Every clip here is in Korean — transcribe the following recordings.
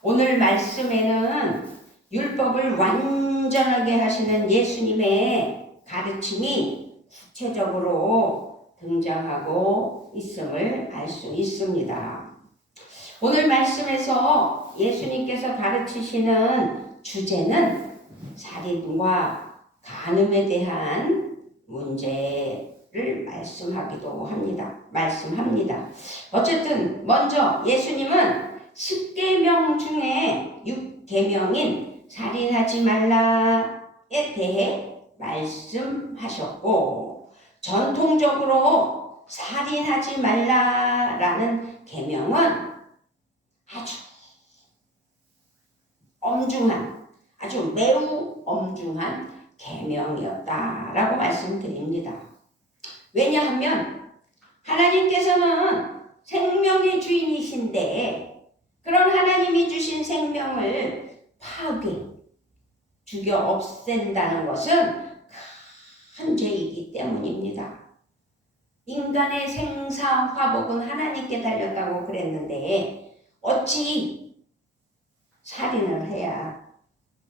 오늘 말씀에는 율법을 완전하게 하시는 예수님의 가르침이 구체적으로 등장하고 있음을 알 수 있습니다. 오늘 말씀에서 예수님께서 가르치시는 주제는 살인과 간음에 대한 문제를 말씀합니다. 어쨌든 먼저 예수님은 10계명 중에 6계명인 살인하지 말라에 대해 말씀하셨고, 전통적으로 살인하지 말라라는 계명은 아주 매우 엄중한 계명이었다라고 말씀드립니다. 왜냐하면 하나님께서는 생명의 주인이신데 그런 하나님이 주신 생명을 죽여 없앤다는 것은 큰 죄이기 때문입니다. 인간의 생사화복은 하나님께 달렸다고 그랬는데 어찌 살인을 해야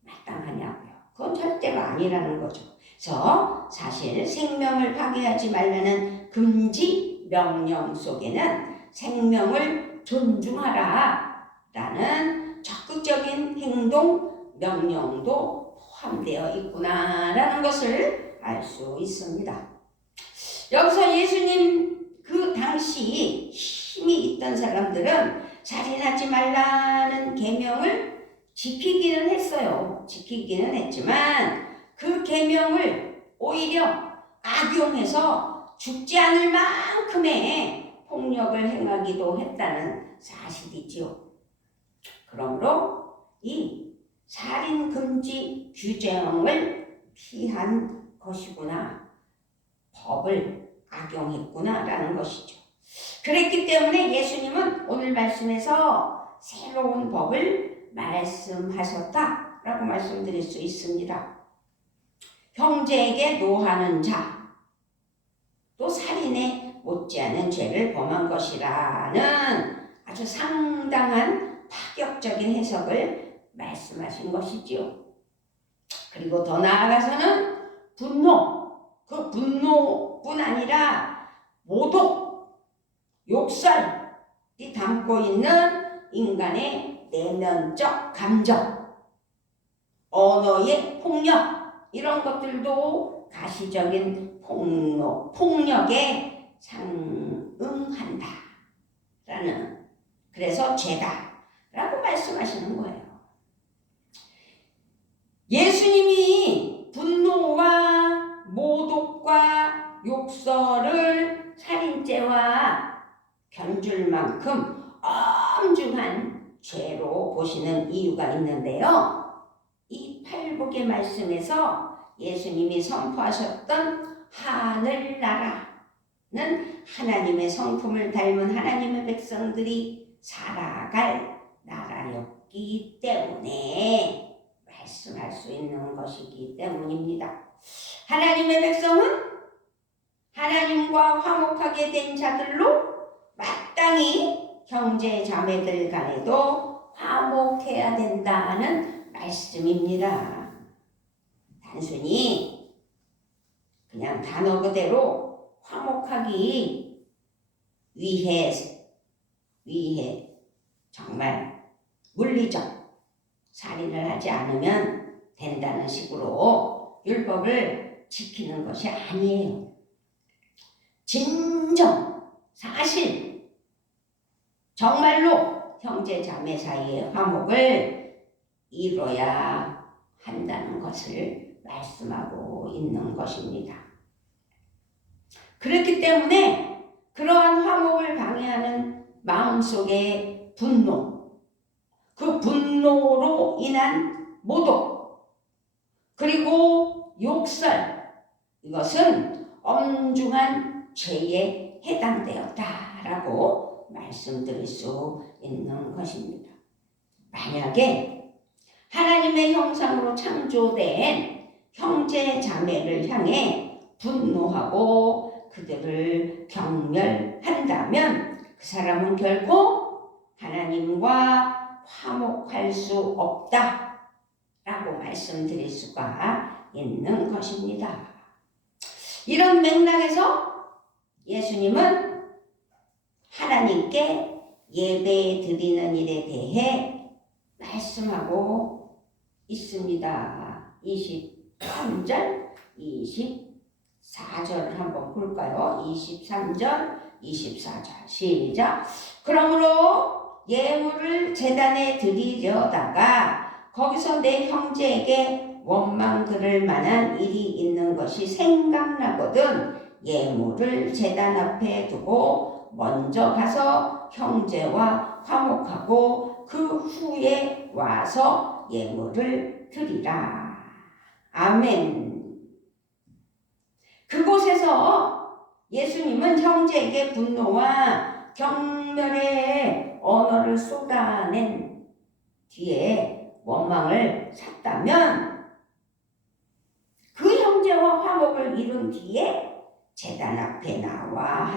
마땅하냐고요. 그건 절대로 아니라는 거죠. 그래서 사실 생명을 파괴하지 말라는 금지 명령 속에는 생명을 존중하라 라는 적극적인 행동 명령도 포함되어 있구나라는 것을 알 수 있습니다. 여기서 예수님 그 당시 힘이 있던 사람들은 살인하지 말라는 계명을 지키기는 했지만 그 계명을 오히려 악용해서 죽지 않을 만큼의 폭력을 행하기도 했다는 사실이지요. 그러므로 이 살인 금지 규정을 피한 것이구나, 법을 악용했구나라는 것이죠. 그랬기 때문에 예수님은 오늘 말씀에서 새로운 법을 말씀하셨다라고 말씀드릴 수 있습니다. 형제에게 노하는 자, 또 살인에 못지않은 죄를 범한 것이라는 아주 상당한 파격적인 해석을 말씀하신 것이지요. 그리고 더 나아가서는 그 분노뿐 아니라 모독, 욕설이 담고 있는 인간의 내면적 감정, 언어의 폭력, 이런 것들도 가시적인 폭력에 상응한다 라는, 그래서 죄다 라고 말씀하시는 거예요. 예수님이 분노와 모독과 욕설을 살인죄와 견줄 만큼 엄중한 죄로 보시는 이유가 있는데요. 이 팔복의 말씀에서 예수님이 선포하셨던 하늘나라는 하나님의 성품을 닮은 하나님의 백성들이 살아갈 나라였기 때문에 말씀할 수 있는 것이기 때문입니다. 하나님의 백성은 하나님과 화목하게 된 자들로 마땅히 형제 자매들 간에도 화목해야 된다는 말씀입니다. 단순히 그냥 단어 그대로 화목하기 위해 정말 물리적 살인을 하지 않으면 된다는 식으로 율법을 지키는 것이 아니에요. 진정, 사실, 정말로 형제 자매 사이의 화목을 이뤄야 한다는 것을 말씀하고 있는 것입니다. 그렇기 때문에 그러한 화목을 방해하는 마음속의 분노, 그 분노로 인한 모독, 그리고 욕설, 이것은 엄중한 죄에 해당되었다라고 말씀드릴 수 있는 것입니다. 만약에 하나님의 형상으로 창조된 형제 자매를 향해 분노하고 그들을 경멸한다면 그 사람은 결코 하나님과 화목할 수 없다 라고 말씀드릴 수가 있는 것입니다. 이런 맥락에서 예수님은 하나님께 예배 드리는 일에 대해 말씀하고 있습니다. 23절, 24절을 한번 볼까요? 23절, 24절 시작. 그러므로 예물을 제단에 드리려다가 거기서 내 형제에게 원망 들을 만한 일이 있는 것이 생각나거든 예물을 제단 앞에 두고 먼저 가서 형제와 화목하고 그 후에 와서 예물을 드리라. 아멘. 그곳에서 예수님은 형제에게 분노와 경멸의 언어를 쏟아낸 뒤에 원망을 샀다면 그 형제와 화목을 이룬 뒤에 제단 앞에 나와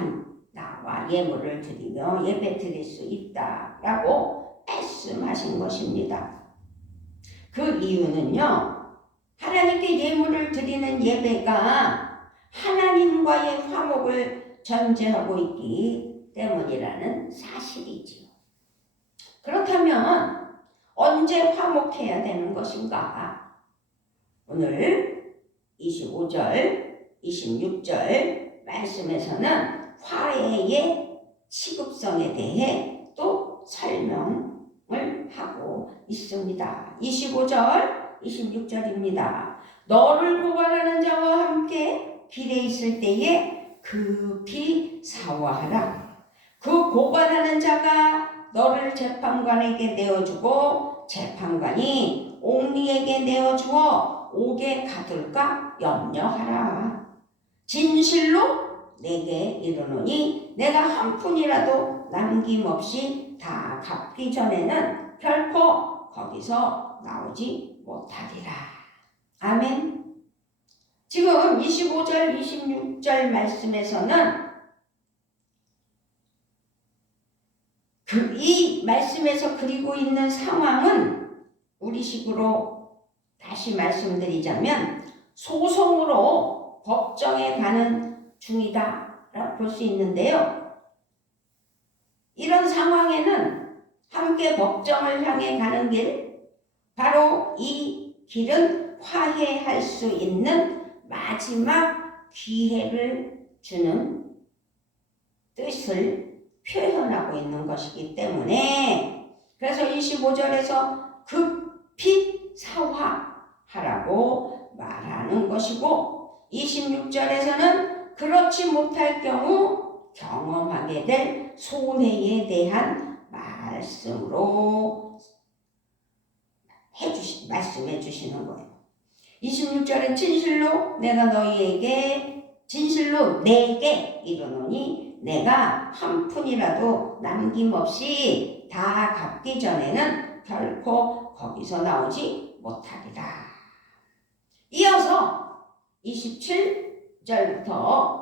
예물을 드리며 예배 드릴 수 있다라고 말씀하신 것입니다. 그 이유는요, 하나님께 예물을 드리는 예배가 하나님과의 화목을 전제하고 있기 때문이라는 사실이지요. 그렇다면 언제 화목해야 되는 것인가? 오늘 25절, 26절 말씀에서는 화해의 시급성에 대해 또 설명을 하고 있습니다. 25절, 26절입니다. 너를 고발하는 자와 함께 길에 있을 때에 급히 사화하라. 그 고발하는 자가 너를 재판관에게 내어주고 재판관이 옥리에게 내어주어 옥에 가둘까 염려하라. 진실로 내게 이르노니 내가 한 푼이라도 남김없이 다 갚기 전에는 결코 거기서 나오지 못하리라. 아멘. 지금 25절, 26절 말씀에서는 이 말씀에서 그리고 있는 상황은 우리식으로 다시 말씀드리자면 소송으로 법정에 가는 중이다 라고 볼 수 있는데요. 이런 상황에는 함께 법정을 향해 가는 길, 바로 이 길은 화해할 수 있는 마지막 기회를 주는 뜻을 표현하고 있는 것이기 때문에 그래서 25절에서 급히 사화하라고 말하는 것이고 26절에서는 그렇지 못할 경우 경험하게 될 손해에 대한 말씀으로 말씀해 주시는 거예요. 26절은 진실로 내게 이르노니 내가 한 푼이라도 남김없이 다 갚기 전에는 결코 거기서 나오지 못하리라. 이어서 27절부터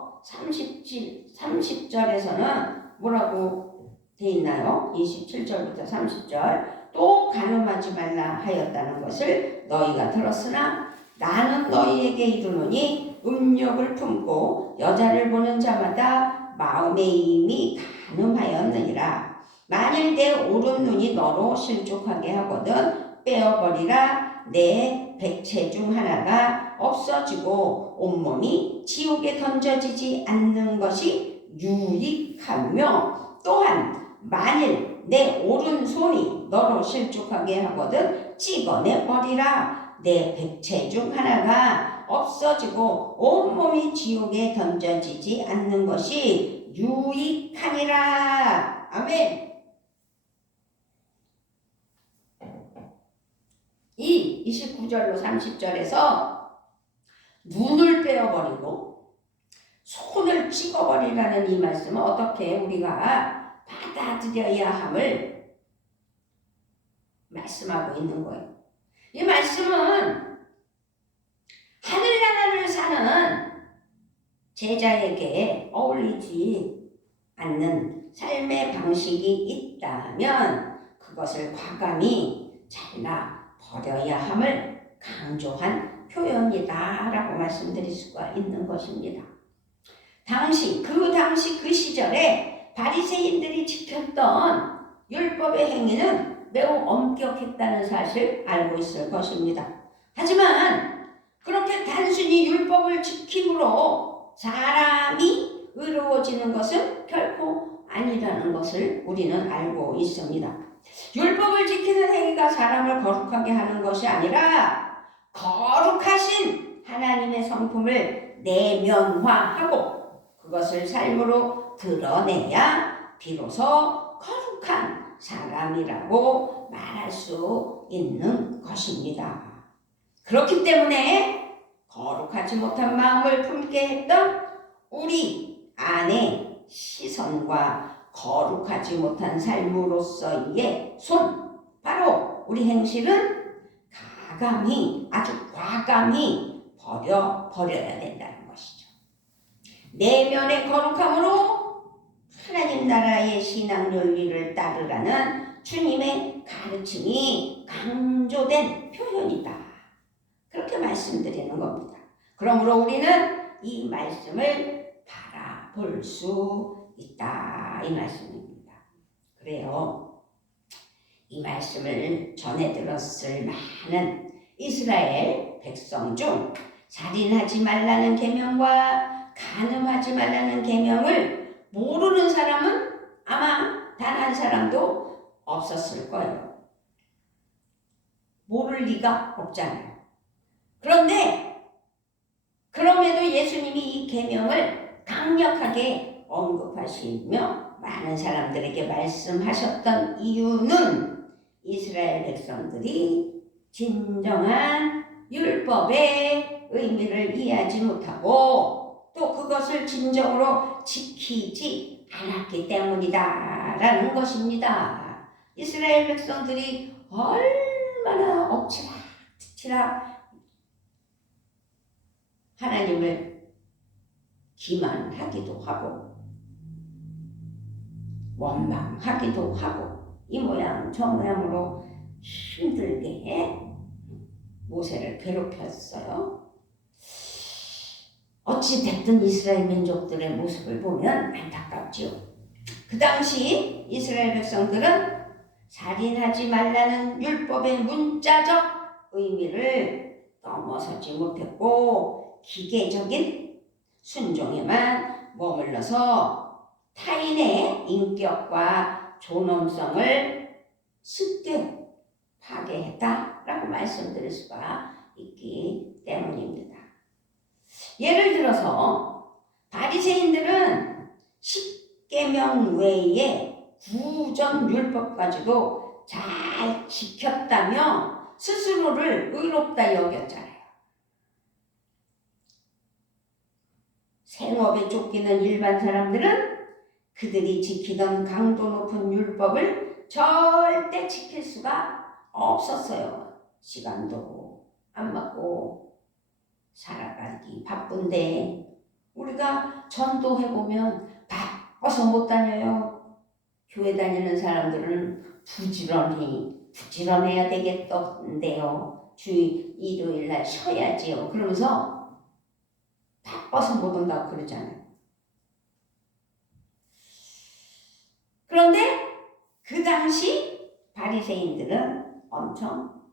30절에서는 뭐라고 돼 있나요? 27절부터 30절 또 간음하지 말라 하였다는 것을 너희가 들었으나 나는 너희에게 이르노니 음욕을 품고 여자를 보는 자마다 마음에 이미 간음하였느니라. 만일 내 오른 눈이 너로 실족하게 하거든 빼어버리라. 내 백체 중 하나가 없어지고 온몸이 지옥에 던져지지 않는 것이 유익하며 또한 만일 내 오른손이 너로 실족하게 하거든 찍어내버리라. 내 백체 중 하나가 없어지고 온몸이 지옥에 던져지지 않는 것이 유익하니라. 아멘. 이 29절로 30절에서 눈을 빼어버리고 손을 찍어버리라는 이 말씀은 어떻게 우리가 받아들여야 함을 말씀하고 있는 거예요. 이 말씀은 하늘나라를 사는 제자에게 어울리지 않는 삶의 방식이 있다면 그것을 과감히 잘라 버려야 함을 강조한 표현이다라고 말씀드릴 수가 있는 것입니다. 그 당시 그 시절에 바리새인들이 지켰던 율법의 행위는 매우 엄격했다는 사실 알고 있을 것입니다. 하지만 그렇게 단순히 율법을 지킴으로 사람이 의로워지는 것은 결코 아니라는 것을 우리는 알고 있습니다. 율법을 지키는 행위가 사람을 거룩하게 하는 것이 아니라 거룩하신 하나님의 성품을 내면화하고 그것을 삶으로 드러내야 비로소 거룩한 사람이라고 말할 수 있는 것입니다. 그렇기 때문에 거룩하지 못한 마음을 품게 했던 우리 안의 시선과 거룩하지 못한 삶으로서의 바로 우리 행실은 아주 과감히 버려야 된다는 것이죠. 내면의 거룩함으로 하나님 나라의 신앙 윤리를 따르라는 주님의 가르침이 강조된 표현이다. 그렇게 말씀드리는 겁니다. 그러므로 우리는 이 말씀을 바라볼 수 있다. 이 말씀입니다. 그래요. 이 말씀을 전해 들었을 많은 이스라엘 백성 중 살인하지 말라는 계명과 간음하지 말라는 계명을 모르는 사람은 아마 단 한 사람도 없었을 거예요. 모를 리가 없잖아요. 그럼에도 예수님이 이 계명을 강력하게 언급하시며 많은 사람들에게 말씀하셨던 이유는 이스라엘 백성들이 진정한 율법의 의미를 이해하지 못하고 또 그것을 진정으로 지키지 않았기 때문이다라는 것입니다. 이스라엘 백성들이 얼마나 엎치락뒤치락 하나님을 기만하기도 하고 원망하기도 하고 이 모양 저 모양으로 힘들게 모세를 괴롭혔어요. 어찌됐든 이스라엘 민족들의 모습을 보면 안타깝지요. 그 당시 이스라엘 백성들은 살인하지 말라는 율법의 문자적 의미를 넘어서지 못했고 기계적인 순종에만 머물러서 타인의 인격과 존엄성을 쉽게 파괴했다라고 말씀드릴 수가 있기 때문입니다. 예를 들어서 바리새인들은 십계명 외에 구전 율법까지도 잘 지켰다며 스스로를 의롭다 여겼잖아요. 생업에 쫓기는 일반 사람들은 그들이 지키던 강도 높은 율법을 절대 지킬 수가 없었어요. 시간도 안 맞고 살아가기 바쁜데 우리가 전도해보면 바빠서 못 다녀요. 교회 다니는 사람들은 부지런해야 되겠던데요. 일요일날 쉬어야지요. 그러면서 바빠서 못 온다고 그러잖아요. 그런데 그 당시 바리새인들은 엄청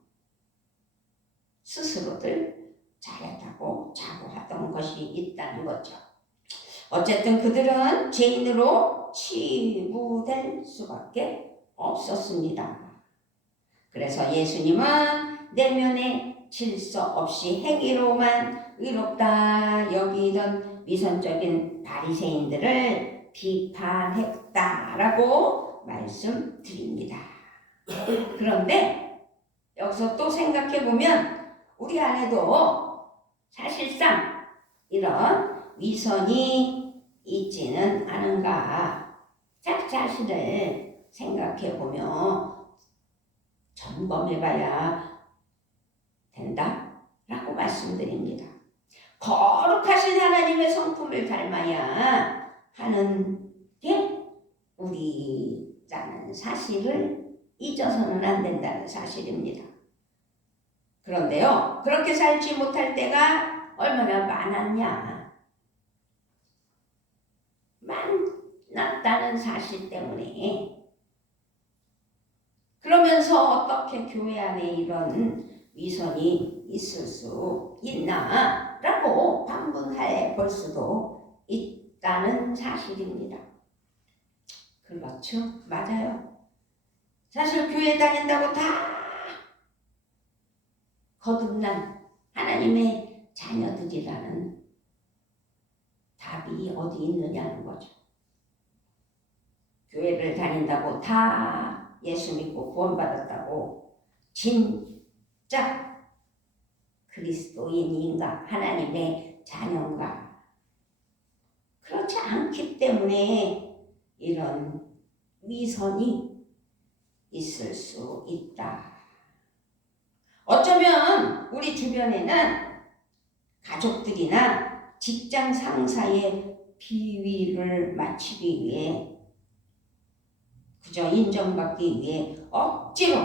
스스로들 잘했다고 자부하던 것이 있다는 거죠. 어쨌든 그들은 죄인으로 치부될 수밖에 없었습니다. 그래서 예수님은 내면의 질서 없이 행위로만 의롭다 여기던 위선적인 바리새인들을 비판했다라고 말씀드립니다. 그런데 여기서 또 생각해보면 우리 안에도 사실상 이런 위선이 있지는 않은가 자신을 생각해보며 점검해봐야 된다라고 말씀드립니다. 거룩하신 하나님의 성품을 닮아야 하는 게 우리라는 사실을 잊어서는 안 된다는 사실입니다. 그런데요, 그렇게 살지 못할 때가 얼마나 많았냐. 많았다는 사실 때문에. 그러면서 어떻게 교회 안에 이런 위선이 있을 수 있나? 라고 반문해 볼 수도 있다는 사실입니다. 그렇죠? 맞아요. 사실 교회 다닌다고 다 거듭난 하나님의 자녀들이라는 답이 어디 있느냐는 거죠. 교회를 다닌다고 다 예수 믿고 구원받았다고 진짜 그리스도인인가, 하나님의 자녀인가? 그렇지 않기 때문에 이런 위선이 있을 수 있다. 어쩌면 우리 주변에는 가족들이나 직장 상사의 비위를 맞추기 위해, 그저 인정받기 위해 억지로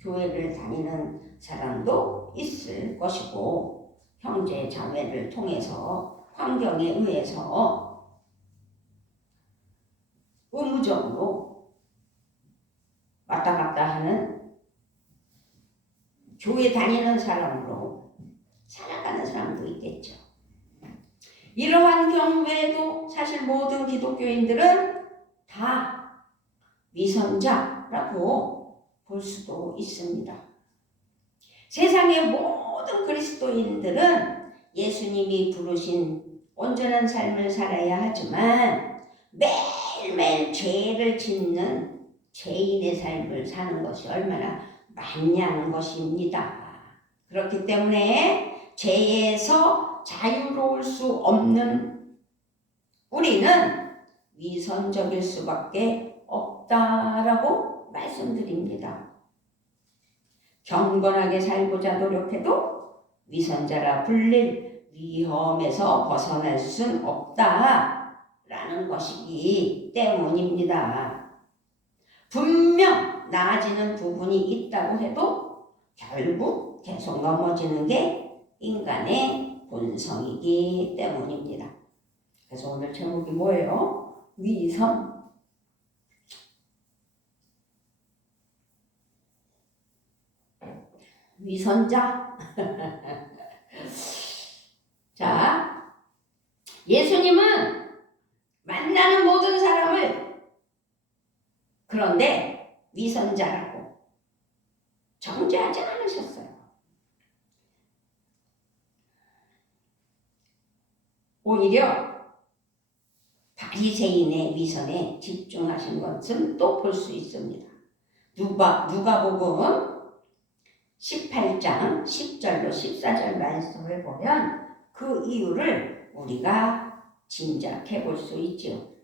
교회를 다니는 사람도 있을 것이고, 형제 자매를 통해서 환경에 의해서 의무적으로 왔다 갔다 하는 교회 다니는 사람으로 살아가는 사람도 있겠죠. 이러한 경우에도 사실 모든 기독교인들은 다 위선자라고 볼 수도 있습니다. 세상의 모든 그리스도인들은 예수님이 부르신 온전한 삶을 살아야 하지만 매일매일 죄를 짓는 죄인의 삶을 사는 것이 얼마나 많냐는 것입니다. 그렇기 때문에 죄에서 자유로울 수 없는 우리는 위선적일 수밖에 없다라고 말씀드립니다. 경건하게 살고자 노력해도 위선자라 불릴 위험에서 벗어날 수는 없다라는 것이기 때문입니다. 분명 나아지는 부분이 있다고 해도 결국 계속 넘어지는 게 인간의 본성이기 때문입니다. 그래서 오늘 제목이 뭐예요? 위선. 위선자. 자, 예수님은 만나는 모든 사람을 그런데 위선자라고 정죄하지 않으셨어요. 오히려 바리새인의 위선에 집중하신 것은 또 볼 수 있습니다. 누가복음 18장 10절로 14절 말씀을 보면 그 이유를 우리가 짐작해 볼 수 있죠.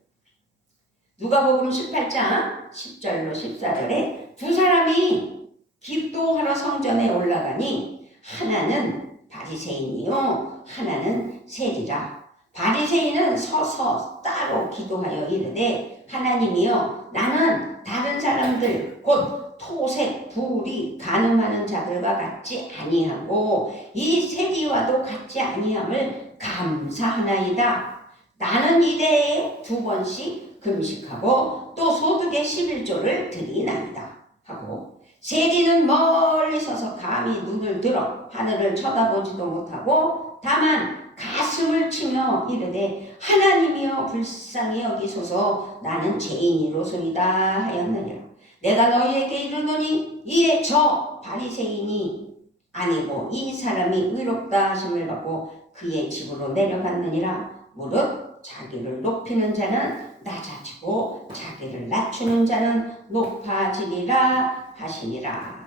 누가복음 18장 10절로 14절에 두 사람이 기도하러 성전에 올라가니 하나는 바리새인이요 하나는 세리라. 바리새인은 서서 따로 기도하여 이르되 하나님이여 나는 다른 사람들 곧 토색, 부리, 간음하는 자들과 같지 아니하고 이 세리와도 같지 아니함을 감사하나이다. 나는 이래에 2번씩 금식하고 또 소득의 11조를 드리나이다 하고 세리는 멀리 서서 감히 눈을 들어 하늘을 쳐다보지도 못하고 다만 가슴을 치며 이르되 하나님이여 불쌍히 여기소서 나는 죄인이로소이다 하였느니라. 내가 너희에게 이르노니 이에 저 바리새인이 아니고 이 사람이 의롭다 하심을 받고 그의 집으로 내려갔느니라. 무릇 자기를 높이는 자는 낮아지고 자기를 낮추는 자는 높아지리라 하시니라.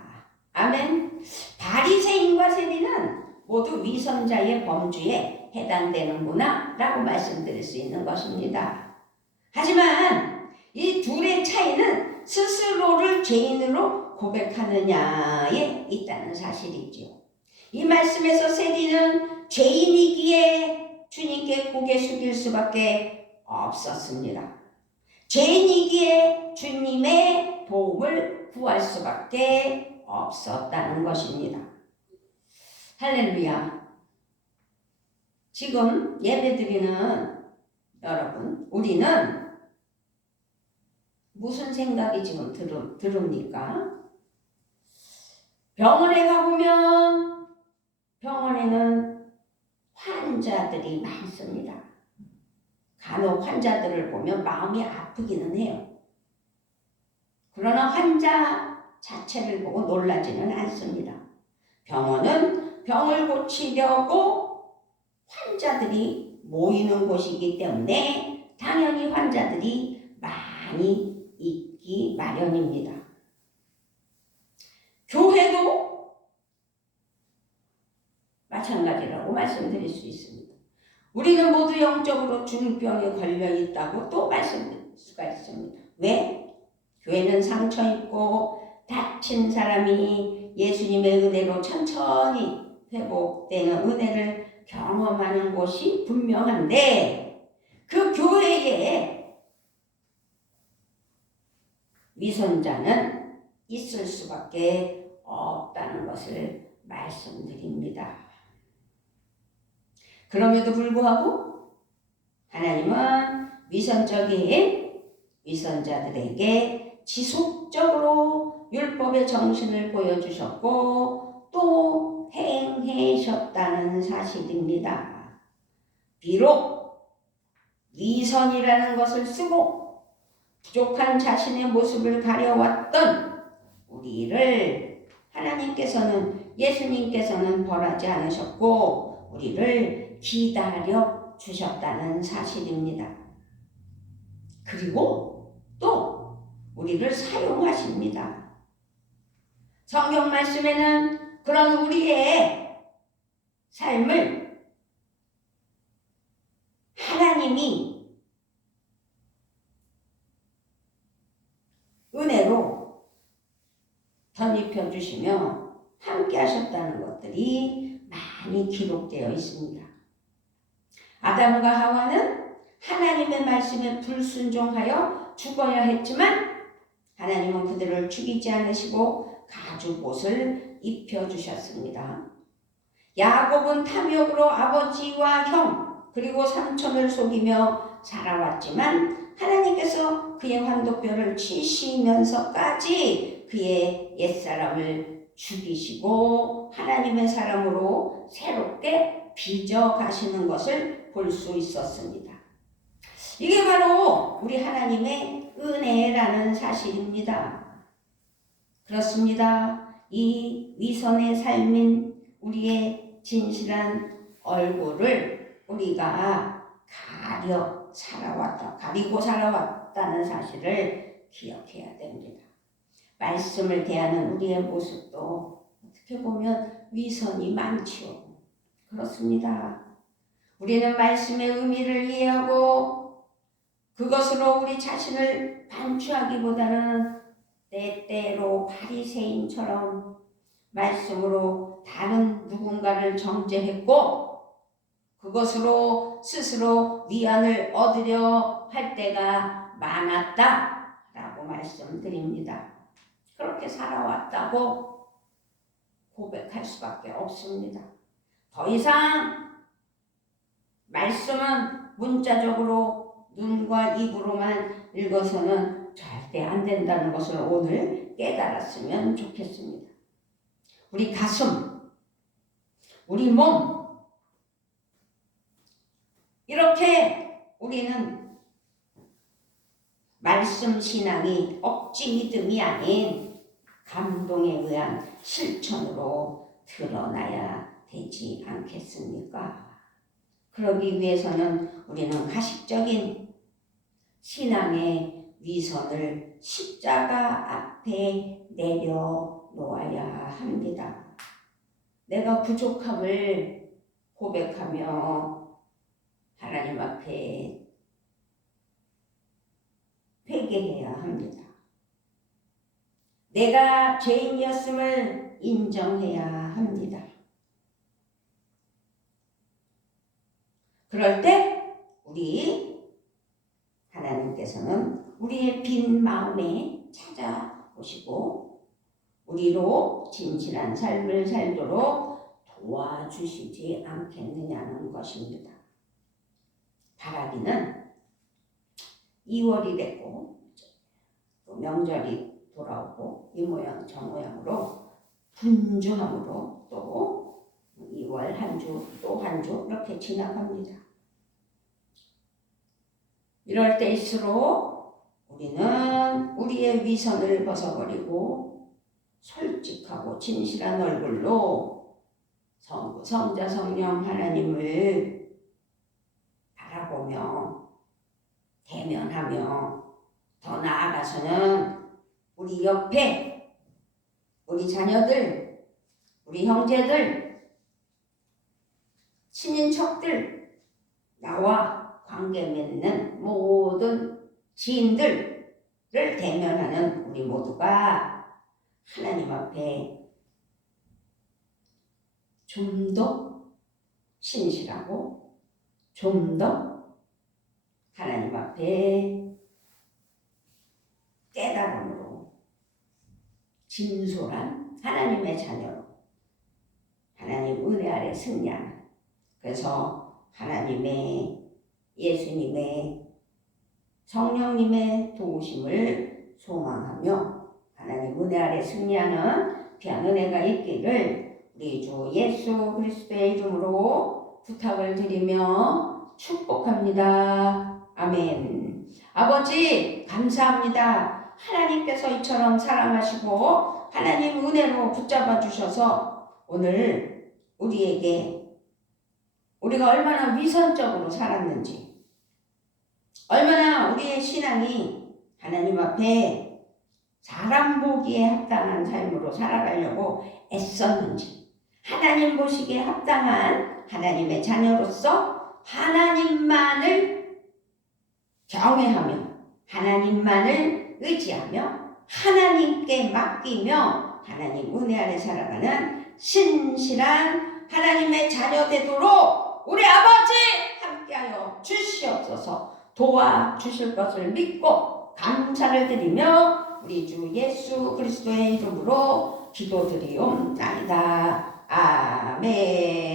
아멘. 바리새인과 세리는 모두 위선자의 범주에 해당되는구나 라고 말씀드릴 수 있는 것입니다. 하지만 이 둘의 차이는 스스로를 죄인으로 고백하느냐에 있다는 사실이죠. 이 말씀에서 세리는 죄인이기에 주님께 고개 숙일 수밖에 없었습니다. 죄인이기에 주님의 도움을 구할 수밖에 없었다는 것입니다. 할렐루야. 지금 예배드리는 여러분, 우리는 무슨 생각이 지금 들읍니까? 병원에 가보면 병원에는 환자들이 많습니다. 간혹 환자들을 보면 마음이 아프기는 해요. 그러나 환자 자체를 보고 놀라지는 않습니다. 병원은 병을 고치려고 환자들이 모이는 곳이기 때문에 당연히 환자들이 많이 있기 마련입니다. 교회도 마찬가지라고 말씀드릴 수 있습니다. 우리는 모두 영적으로 중병에 걸려 있다고 또 말씀드릴 수가 있습니다. 왜? 교회는 상처 입고 다친 사람이 예수님의 은혜로 천천히 회복되는 은혜를 경험하는 곳이 분명한데, 그 교회에 위선자는 있을 수밖에 없다는 것을 말씀드립니다. 그럼에도 불구하고 하나님은 위선적인 위선자들에게 지속적으로 율법의 정신을 보여주셨고 또 행하셨다는 사실입니다. 비록 위선이라는 것을 쓰고 부족한 자신의 모습을 가려왔던 우리를 하나님께서는, 예수님께서는 벌하지 않으셨고 우리를 기다려 주셨다는 사실입니다. 그리고 또 우리를 사용하십니다. 성경 말씀에는 그런 우리의 삶을 하나님이 은혜로 덧입혀 주시며 함께 하셨다는 것들이 많이 기록되어 있습니다. 아담과 하와는 하나님의 말씀에 불순종하여 죽어야 했지만 하나님은 그들을 죽이지 않으시고 가죽옷을 입혀주셨습니다. 야곱은 탐욕으로 아버지와 형 그리고 삼촌을 속이며 살아왔지만 하나님께서 그의 환도뼈를 치시면서까지 그의 옛사람을 죽이시고 하나님의 사람으로 새롭게 빚어가시는 것을 볼 수 있었습니다. 이게 바로 우리 하나님의 은혜라는 사실입니다. 그렇습니다. 이 위선의 삶인 우리의 진실한 얼굴을 우리가 가리고 살아왔다는 사실을 기억해야 됩니다. 말씀을 대하는 우리의 모습도 어떻게 보면 위선이 많지요. 그렇습니다. 우리는 말씀의 의미를 이해하고 그것으로 우리 자신을 반추하기보다는 때때로 바리새인처럼 말씀으로 다른 누군가를 정죄했고 그것으로 스스로 위안을 얻으려 할 때가 많았다라고 말씀드립니다. 그렇게 살아왔다고 고백할 수밖에 없습니다. 더 이상 말씀은 문자적으로 눈과 입으로만 읽어서는 절대 안 된다는 것을 오늘 깨달았으면 좋겠습니다. 우리 가슴, 우리 몸, 이렇게 우리는 말씀 신앙이 억지 믿음이 아닌 감동에 의한 실천으로 드러나야 되지 않겠습니까? 그러기 위해서는 우리는 가식적인 신앙의 위선을 십자가 앞에 내려놓아야 합니다. 내가 부족함을 고백하며 하나님 앞에 회개해야 합니다. 내가 죄인이었음을 인정해야 합니다. 그럴 때 우리 하나님께서는 우리의 빈 마음에 찾아오시고 우리로 진실한 삶을 살도록 도와주시지 않겠느냐는 것입니다. 바라기는 2월이 됐고 또 명절이 돌아오고 이 모양 저 모양으로 분주함으로 또 2월 한 주 또 한 주 이렇게 지나갑니다. 이럴 때일수록 우리는 우리의 위선을 벗어버리고 솔직하고 진실한 얼굴로 성자 성령 하나님을 바라보며 대면하며 더 나아가서는 우리 옆에 우리 자녀들, 우리 형제들, 친인척들, 나와 관계 맺는 모든 지인들을 대면하는 우리 모두가 하나님 앞에 좀 더 신실하고 좀 더 하나님 앞에 깨달음으로 진솔한 하나님의 자녀로 하나님 은혜 아래 승리하는, 그래서 하나님의 예수님의 성령님의 도우심을 소망하며 하나님 은혜 아래 승리하는 귀한 은혜가 있기를 우리 주 예수 그리스도의 이름으로 부탁을 드리며 축복합니다. 아멘. 아버지 감사합니다. 하나님께서 이처럼 사랑하시고 하나님 은혜로 붙잡아 주셔서 오늘 우리에게 우리가 얼마나 위선적으로 살았는지, 얼마나 우리의 신앙이 하나님 앞에 사람 보기에 합당한 삶으로 살아가려고 애썼는지, 하나님 보시기에 합당한 하나님의 자녀로서 하나님만을 경외하며 하나님만을 의지하며 하나님께 맡기며 하나님 은혜 아래 살아가는 신실한 하나님의 자녀 되도록 우리 아버지 함께하여 주시옵소서. 도와주실 것을 믿고 감사를 드리며 우리 주 예수 그리스도의 이름으로 기도드리옵나이다. 아멘.